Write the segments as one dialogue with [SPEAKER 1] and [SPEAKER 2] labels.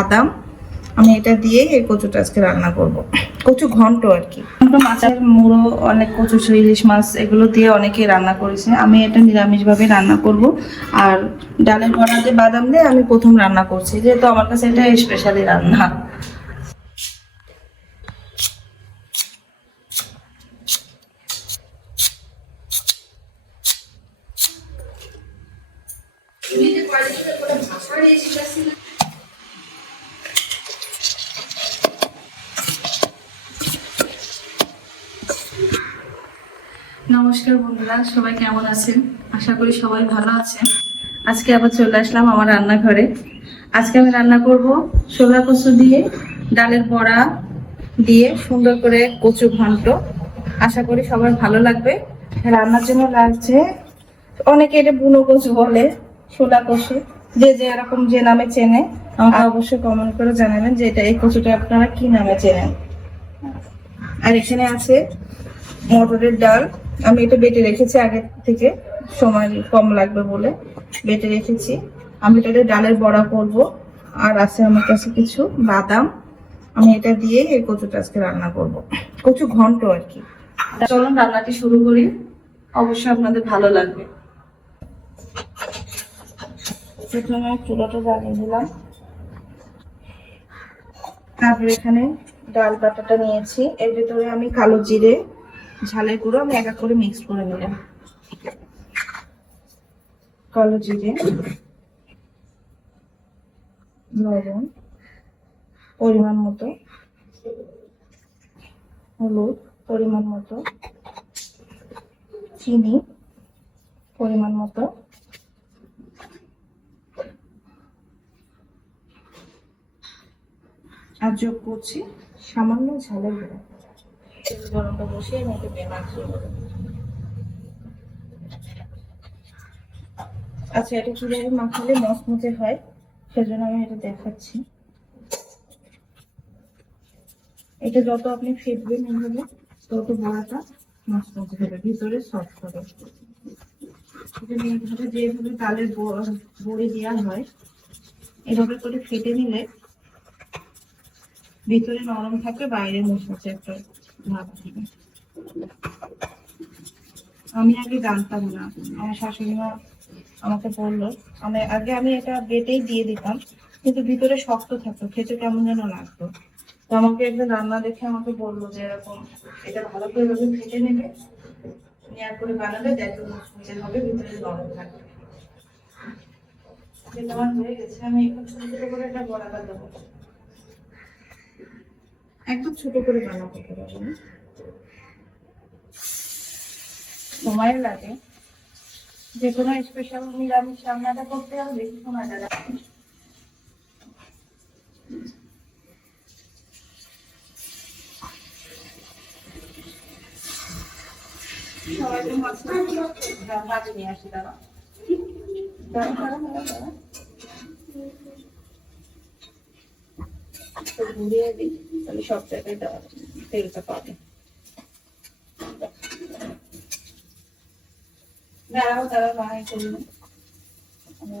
[SPEAKER 1] বাদাম। আমি এটা দিয়ে এই কচুটা আজকে রান্না করব। কচু ঘন্ট আর কি। মাছের মুড়ো, অনেক কচু, ইলিশ মাছ, এগুলো দিয়ে অনেকে রান্না করেছে। আমি এটা নিরামিষভাবে রান্না করব। আর ডালের বড়া দিয়ে বাদাম দিয়ে আমি প্রথম রান্না করছি। যেহেতু আমার কাছে এটা স্পেশালি রান্না। নমস্কার বন্ধুরা, সবাই কেমন আছেন? আশা করি সবাই ভালো আছেন। আজকে আবার চলে আসলাম আমার রান্নাঘরে। আজকে আমি রান্না করব ছোলা কচু দিয়ে, ডালের বড়া দিয়ে সুন্দর করে কচু ঘন্ট। আশা করি সবার ভালো লাগবে। রান্নার জন্য লাগছে অনেকে এটা বুনো কচু বলে, ছোলা কচু। যে যে এরকম যে নামে চেনে, আমাকে অবশ্যই কমেন্ট করে জানাবেন যে এটা এই কচুটা আপনারা কি নামে চেনেন। আর এখানে আছে মটরের ডাল। আমি এটা বেটে রেখেছি আগে থেকে, সময় কম লাগবে বলে বেটে রেখেছি। আমি এটাতে ডালের বড়া করব, আর আছে আমার কাছে কিছু বাদাম। আমি এটা দিয়ে এই কচুটা আজকে রান্না করব। কচু ঘন্ট আর কি। চলুন রান্নাটি শুরু করি। অবশ্যই আপনাদের ভালো লাগবে। দিলাম তারপরে এখানে ডাল বাটাটা নিয়েছি। এর ভিতরে আমি কালো জিরে ঝালের গুঁড়ো আমি এক এক করে মিক্স করে নিলাম। কালো জিরে, লবণ, পরিমাণ মতো, হলুদ, পরিমাণ মতো, চিনি, পরিমাণ মতো। আর যোগ করছি সামান্য ঝালের গুঁড়ো। গরমটা বসিয়ে এটা বেমা আচ্ছা এটা কীভাবে মাখালে মচমচে হয়? সেজন্য আমি এটা দেখাচ্ছি। এটা যত আপনি ফেটবেন এইভাবে, তত বড়াটা মচমচে হবে, ভিতরে সফট হবে। এইভাবে যেভাবে ডালের ব- বড়ি দেওয়া হয়, এভাবে করে ফেটে নিলে ভিতরে নরম থাকে, বাইরে মচমচে একটা আমি আগে জানতাম না। আমার শাশুড়ি মা আমাকে বলল, আমি আগে আমি এটা বেটেই দিয়ে দিতাম, কিন্তু ভিতরে শক্ত থাকতো, খেতে কেমন যেন লাগতো। তো আমাকে একজন রান্না দেখে আমাকে বলল যে এরকম এটা ভালো করে এভাবে ফেটে নেবে নেওয়ার করে বানালে দেখো মুচমুচে হবে ভিতরে নরম থাকবে। আমার হয়ে গেছে, আমি একটু ছোট ছোট করে এটা বড়াটা দেবো একদম ছোট করে বানাবো এটা আমি। সময় লাগে। যে কোনো স্পেশাল নিরামিষ রান্নাটা করতে হবে, বেশি সময়টা সবাই তো মাছ ভাজি নিয়ে আসি দাঁড়া দাঁড়া একটু ঘুরিয়ে দিই তাহলে সব জায়গায় তেলটা পাবে। দাঁড়াও দাঁড়াও বানাই করব আমরা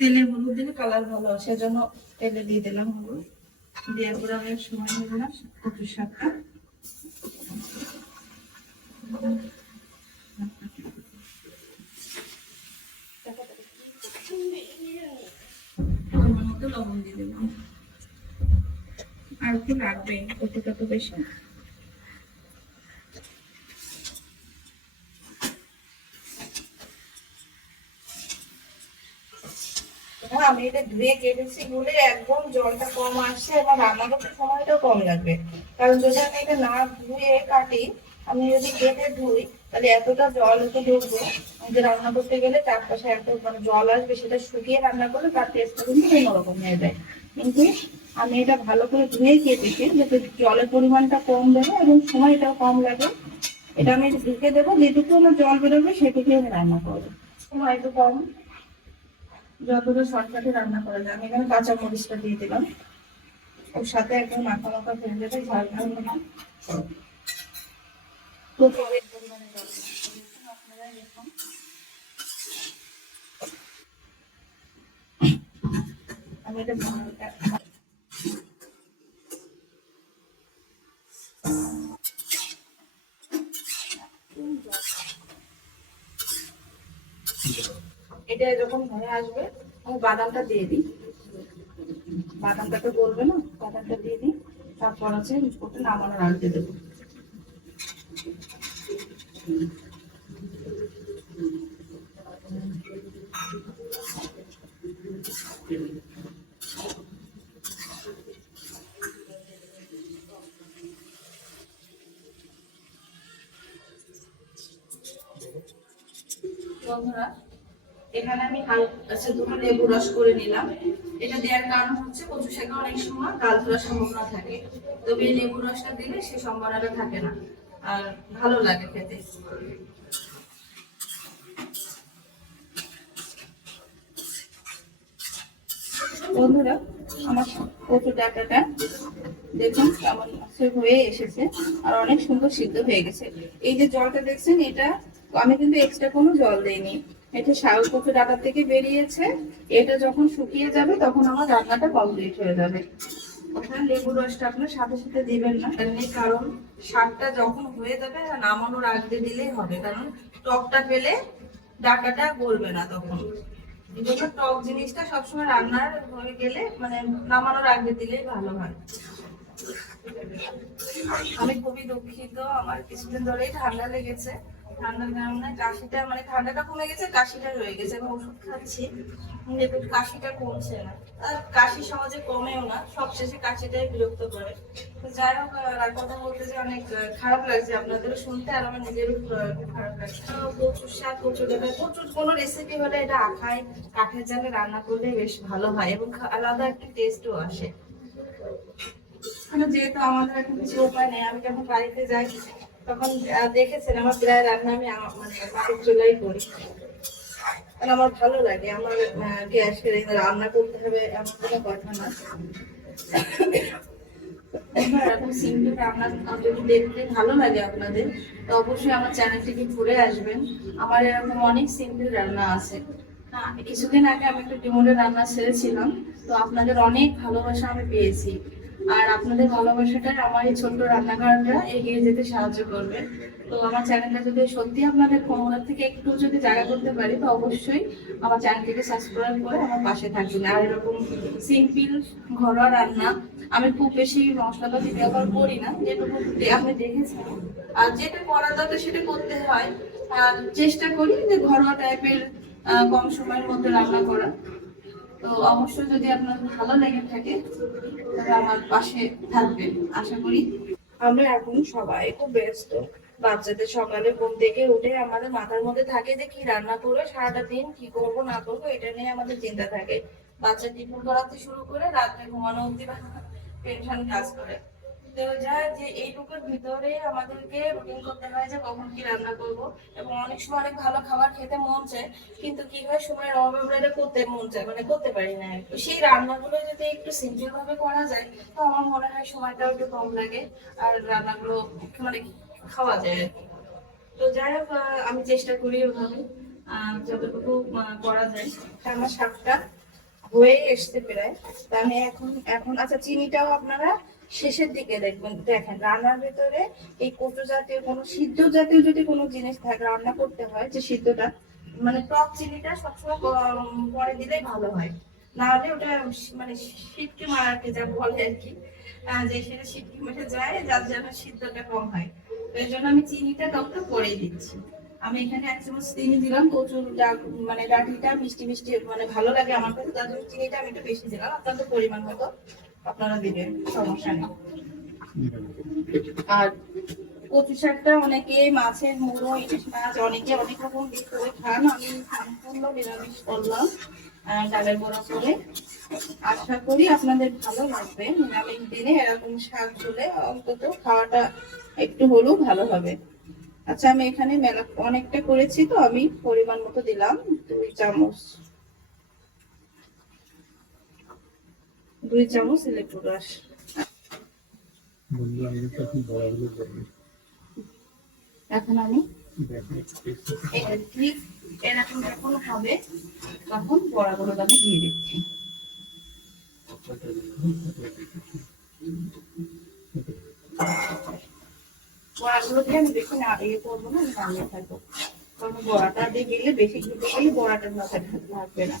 [SPEAKER 1] তেলে হলুদ দিলে কালার ভালো সেজন্য তেলে দিয়ে দিলাম হলুদ। দেওয়ার পরে আমি সময় নিয়ে দিলাম কচুর শাকটা।
[SPEAKER 2] লবণ দিয়ে দিলাম। আর কি লাগবে? কচুটা তো বেশি।
[SPEAKER 1] হ্যাঁ, আমি এটা ধুয়ে কেটেছি একদম জলটা কম আসছে রান্না করতে সময়টাও কম লাগবে। কারণ যদি আমি এটা না ধুয়ে কাটি আমি যদি কেটে ধুই তাহলে এতটা জল ঢুকবে। আমাদের রান্না করতে গেলে চারপাশে মানে জল আসবে সেটা শুকিয়ে রান্না করলে তার কিন্তু হয়ে যায়। কিন্তু আমি এটা ভালো করে ধুয়ে কেটেছি যাতে জলের পরিমাণটা কম দেবে এবং সময়টাও কম লাগে। এটা আমি ঢুকে দেবো যেটুকু আমার জল বেরোবে সেটুকু আমি রান্না করব। সময় একটু কম। যতটা শর্টকাটে রান্না করা যায়, আমি এখানে কাঁচা মরিচটা দিয়ে দিলাম। ওর সাথে একদম মাখা মাখা ফেলে দেবে ঝাল ঝাল জল আপনারা এরকম আমি এটা এটা যখন হয়ে আসবে, আমি বাদামটা দিয়ে দিই। বাদামটা তো বলবে না, বাদামটা দিয়ে দিই। তারপর আছে ওটা নামানোর আনতে দেবো বন্ধুরা এখানে হালকা দুটো লেবু রস করে নিলাম। এটা দেওয়ার কারণ হচ্ছে কচু শাকে অনেক সময় গাল ধরার সম্ভাবনা থাকে। তবে এই লেবু রসটা দিলে সে সম্ভাবনাটা থাকে না। আর ভালো লাগে খেতে। বন্ধুরা, আমার কচু ডাটাটা দেখুন কেমন হয়ে এসেছে আর অনেক সুন্দর সিদ্ধ হয়ে গেছে। এই যে জলটা দেখছেন, এটা আমি কিন্তু এক্সট্রা কোনো জল দেইনি। এটা শাল কচু ডাটা থেকে বেরিয়েছে। এটা যখন শুকিয়ে যাবে, তখন আমার রান্নাটা কমপ্লিট হয়ে যাবে। ওখানে লেবু রসটা আপনার সাথে সাথে দিবেন না। কারণ শাকটা যখন হয়ে যাবে নামানোর আগে দিলেই হবে, কারণ টকটা পেলে ডাটাটা গলবে না তখন। টক জিনিসটা সবসময় রান্নার হয়ে গেলে মানে নামানোর আগে দিলেই ভালো হয়। আমি খুবই দুঃখিত, আমার কিছুদিন ধরেই ঠান্ডা লেগেছে। কাশিটা মানে ঠান্ডাটা কমে গেছে, কাশিটা রয়ে গেছে আমি ওষুধ খাচ্ছি। কাশিটা কমছে না। আর কাশি কমেও না, সবশেষে কাশিটাই বিরক্ত করে। যাই হোক আর কথা বলতে যে অনেক খারাপ লাগছে শুনতে, আর আমার খারাপ লাগছে। তো কচুর শাক ডাটা কচুর কোনো রেসিপি হলে এটা আখায়, কাঠের জালে রান্না করলে বেশ ভালো হয়, এবং আলাদা একটা টেস্টও আসে। মানে যেহেতু আমাদের এখন কিছু উপায় নেই, আমি যখন বাড়িতে যাই তখন দেখেছেন, আমার প্রায় রান্না আমি মানে চুলাই করি। আমার ভালো লাগে, আমার গ্যাস রান্না করতে হবে এমন কোনো কথা না। এরকম যদি দেখতে ভালো লাগে আপনাদের, তো অবশ্যই আমার চ্যানেলটিকে ঘুরে আসবেন। আমার এরকম অনেক সিম্পল রান্না আছে। কিছুদিন আগে আমি একটা ডিমোডের রান্না ছেড়েছিলাম তো আপনাদের অনেক ভালোবাসা আমি পেয়েছি। আর আপনাদের ভালোবাসাটাই আমার এই ছোট্ট রান্নাঘরটা এগিয়ে যেতে সাহায্য করবে। তো আমার চ্যানেলটা যদি সত্যি আপনাদের কোমরের থেকে একটু যদি জায়গা করতে পারি, তো অবশ্যই আমার চ্যানেলটিকে সাবস্ক্রাইব করে আমার পাশে থাকবেন। আর এরকম সিম্পল ঘরোয়া রান্না, আমি খুব বেশি মশলাপাতি ব্যবহার করি না, যেটুকু আপনি দেখেছেন। আর যেটা করা দরকার সেটা করতে হয়। আর চেষ্টা করি যে ঘরোয়া টাইপের কম সময়ের মধ্যে রান্না করা তো অবশ্যই যদি আপনার ভালো লেগে থাকে, তাহলে আমার পাশে থাকবেন। আশা করি। আমরা এখন সবাই খুব ব্যস্ত। বাচ্চাদের সকালে ঘুম থেকে উঠে আমাদের মাথার মধ্যে থাকে যে কি রান্না করব, সারাটা দিন কি করব, না করব, এটা নিয়ে আমাদের চিন্তা থাকে। বাচ্চা টিফিন করাতে শুরু করে রাত্রে ঘুমানো অব্দি টেনশন কাজ করে। তো যা যে এইটুকুর ভিতরে আমাদেরকে রুটিন করতে হয় যে কখন কি রান্না করব এবং অনেক সময় অনেক ভালো খাবার খেতে মন চায়, কিন্তু কি হয় সময়ের অভাবে এটা করতে মন চায় মানে করতে পারি না তো সেই রান্নাগুলো যদি একটু সিম্পল ভাবে করা যায়, তো আমার মনে হয় সময়টাও একটু কম লাগে আর রান্নাগুলো মানে খাওয়া যায় আর কি। তো যাই হোক আমি চেষ্টা করি ওভাবে যতটুকু করা যায়। আমার শাকটা হয়ে এসছে প্রায়। তা আমি এখন এখন আচ্ছা চিনিটাও আপনারা শেষের দিকে দেখবেন, দেখেন, রান্নার ভেতরে এই কচু জাতীয় কোনো, সিদ্ধ জাতীয় যদি কোনো জিনিস থাকে, রান্না করতে হয় যে সিদ্ধটা মানে টক চিনিটা সবসময় পরে দিলেই ভালো হয়। না হলে ওটা মানে সিটকে মারাকে যা বলে আর কি যে সেটা সিটকে মেটে যায়, যার জন্য সিদ্ধটা কম হয়। তো এই জন্য আমি চিনিটা টকটা পরেই দিচ্ছি। আমি এখানে এক চামচ চিনি দিলাম ডা- মানে ডাটিটা মিষ্টি মিষ্টি মানে ভালো লাগে আমার কাছে, তার জন্য চিনিটা আমি একটু বেশি দিলাম, আপনাদের পরিমাণ মতো। আপনারা দিবেন, সমস্যা নেই। আর কচু শাকটা অনেকে মাছের মুড়ো, ইলিশ মাছ, অনেকে অনেক রকম দিয়ে করে খান। আমি সম্পূর্ণ নিরামিষ করলাম ডালের বড়া করে। আশা করি আপনাদের ভালো লাগবে। নিরামিষ দিনে এরকম শাক ঝুলে অন্তত খাওয়াটা একটু হলেও ভালো হবে। আচ্ছা আমি এখানে মেলা অনেকটা করেছি তো, আমি পরিমাণ মতো দিলাম, দুই চামচ। দুই চামচ লেবুর রস
[SPEAKER 3] এখন
[SPEAKER 1] আমি ঠিক এরকম যখন হবে তখন বড়াগুলো আমি দিয়ে দিচ্ছি। বড়াগুলো দিয়ে আমি বেশি না ইয়ে করব না আমি নামিয়ে থাকব। কারণ বড়াটা দিয়ে গেলে বেশি ঘুরতে গেলে বড়াটার মাথায় লাগবে না।